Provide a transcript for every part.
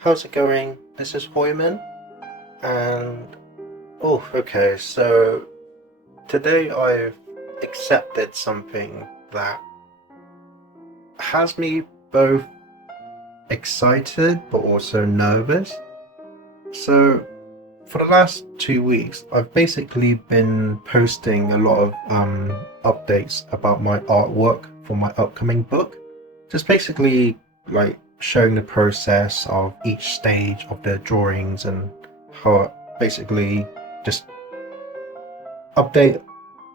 How's it going? This is Hoiman, and okay. So today I've accepted something that has me both excited but also nervous. So for the last 2 weeks, I've basically been posting a lot of updates about my artwork for my upcoming book. Just basically like showing the process of each stage of the drawings and how it basically just update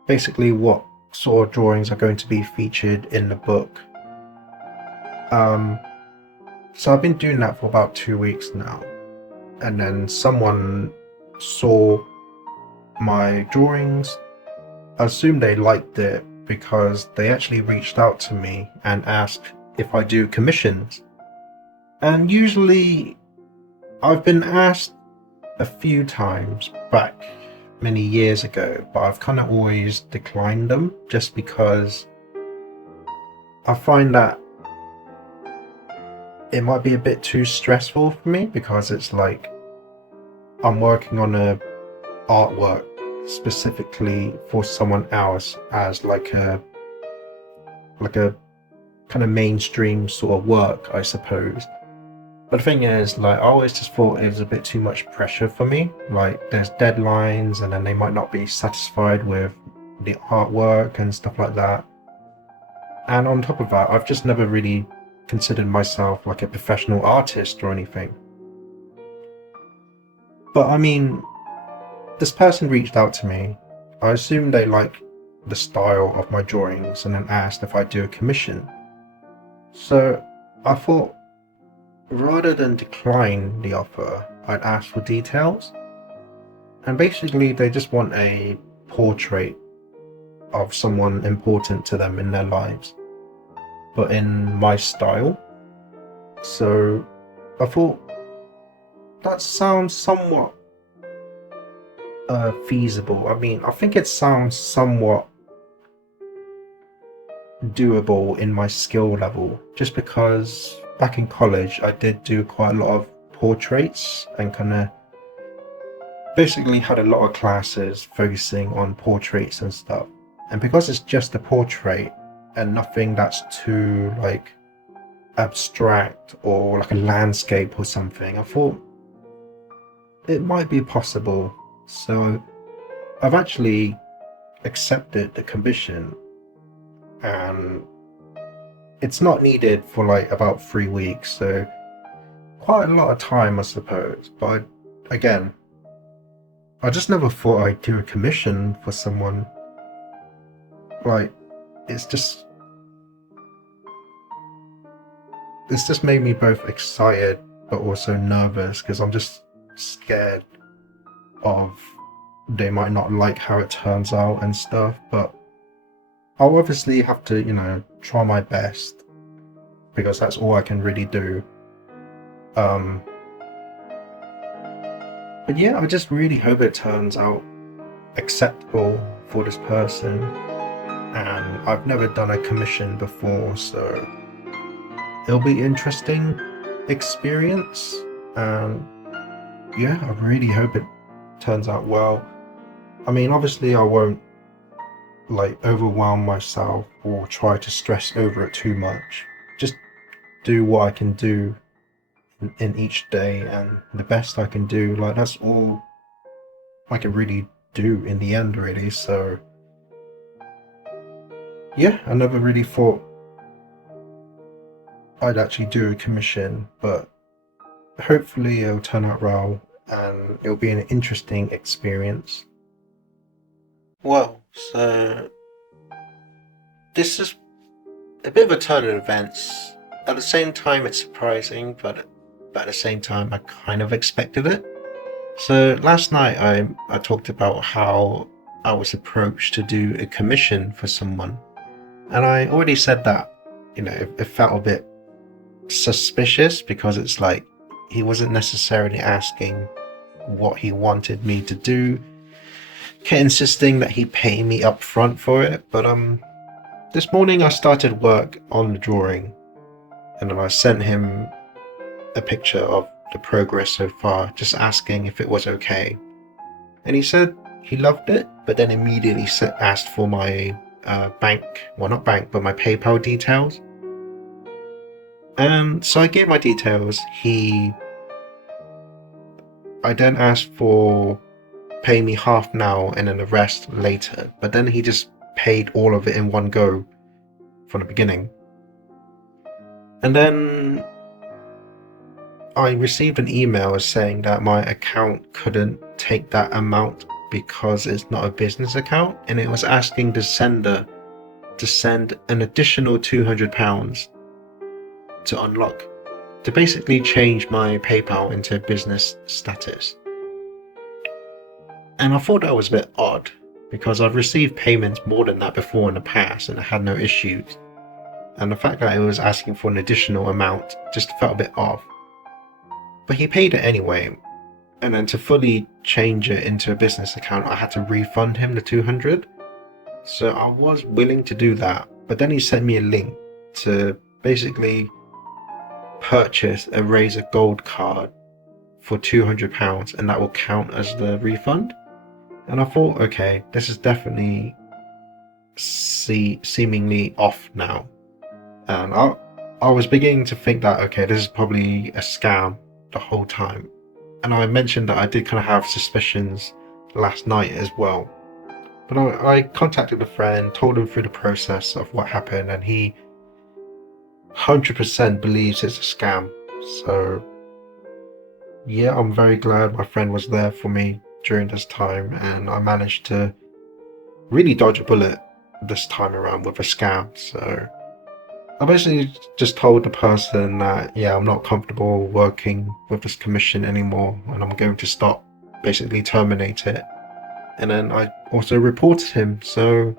basically what sort of drawings are going to be featured in the book. Um, so I've been doing that for about 2 weeks now, and then someone saw my drawings. I assume they liked it because they actually reached out to me and asked if I do commissions. And usually I've been asked a few times back many years ago, but I've kind of always declined them just because I find that it might be a bit too stressful for me, because it's like I'm working on a artwork specifically for someone else as like a kind of mainstream sort of work, I suppose. But the thing is, like, I always just thought it was a bit too much pressure for me. Like, there's deadlines, and then they might not be satisfied with the artwork and stuff like that. And on top of that, I've just never really considered myself like a professional artist or anything. But I mean, this person reached out to me. I assume they like the style of my drawings and then asked if I do a commission. So I thought, rather than decline the offer, I'd ask for details. And basically, they just want a portrait of someone important to them in their lives, but in my style. So I thought that sounds somewhat feasible. I mean, I think it sounds somewhat doable in my skill level, just because back in college I did do quite a lot of portraits and kind of basically had a lot of classes focusing on portraits and stuff. And because it's just a portrait and nothing that's too like abstract or like a landscape or something, I thought it might be possible. So I've actually accepted the commission, and it's not needed for like about 3 weeks, so quite a lot of time, I suppose. But again, I just never thought I'd do a commission for someone. Like, it's just it's just made me both excited but also nervous, because I'm just scared of they might not like how it turns out and stuff. But I'll obviously have to, try my best, because that's all I can really do. Um, but yeah, I just really hope it turns out acceptable for this person. And I've never done a commission before, so it'll be interesting experience. And yeah, I really hope it turns out well. I mean, obviously I won't like overwhelm myself or try to stress over it too much. Just do what I can do in each day, and the best I can do. Like, that's all I can really do in the end, really. So yeah, I never really thought I'd actually do a commission, but hopefully it'll turn out well and it'll be an interesting experience. Well, so this is a bit of a turn of events. At the same time, it's surprising, but at the same time, I kind of expected it. So last night, I talked about how I was approached to do a commission for someone, and I already said that it felt a bit suspicious, because it's like he wasn't necessarily asking what he wanted me to do, kept insisting that he pay me up front for it. But this morning I started work on the drawing, and then I sent him a picture of the progress so far, just asking if it was okay. And he said he loved it, but then immediately asked for my not bank, but my PayPal details. And so I gave my details. I then asked for pay me half now and then the rest later, but then he just paid all of it in one go from the beginning. And then I received an email saying that my account couldn't take that amount because it's not a business account, and it was asking the sender to send an additional £200 to unlock, to basically change my PayPal into business status. And I thought that was a bit odd, because I've received payments more than that before in the past and I had no issues. And the fact that it was asking for an additional amount just felt a bit off. But he paid it anyway, and then to fully change it into a business account I had to refund him the $200. So I was willing to do that, but then he sent me a link to basically purchase a Razer Gold card for £200, and that will count as the refund. And I thought, okay, this is definitely seemingly off now. And I was beginning to think that, okay, this is probably a scam the whole time. And I mentioned that I did kind of have suspicions last night as well. But I contacted a friend, told him through the process of what happened, and he 100% believes it's a scam. So yeah, I'm very glad my friend was there for me during this time, and I managed to really dodge a bullet this time around with a scam. So I basically just told the person that, yeah, I'm not comfortable working with this commission anymore and I'm going to stop, basically terminate it. And then I also reported him. So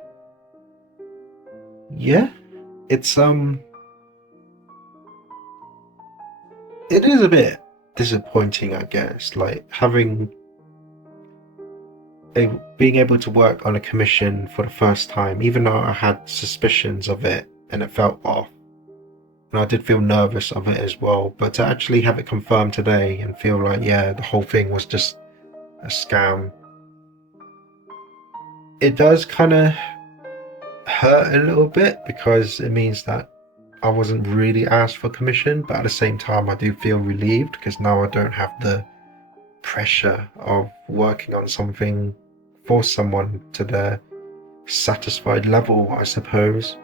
yeah, it is a bit disappointing, I guess, like being able to work on a commission for the first time, even though I had suspicions of it and it felt off. And I did feel nervous of it as well, but to actually have it confirmed today and feel like, yeah, the whole thing was just a scam, it does kind of hurt a little bit, because it means that I wasn't really asked for commission, but at the same time I do feel relieved, because now I don't have the pressure of working on something for someone to their satisfied level, I suppose,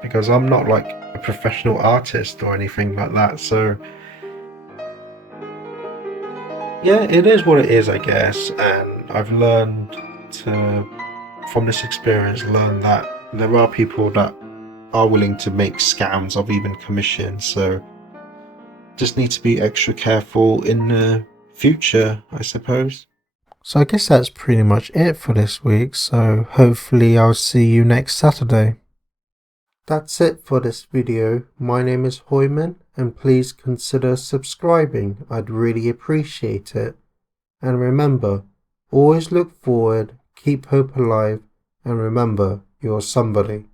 because I'm not like a professional artist or anything like that. So yeah, it is what it is, I guess. And I've learned from this experience, that there are people that are willing to make scams of even commission. So just need to be extra careful in the future, I suppose. So I guess that's pretty much it for this week. So hopefully I'll see you next Saturday. That's it for this video. My name is Hoiman, and please consider subscribing. I'd really appreciate it. And remember, always look forward, keep hope alive, and remember, you're somebody.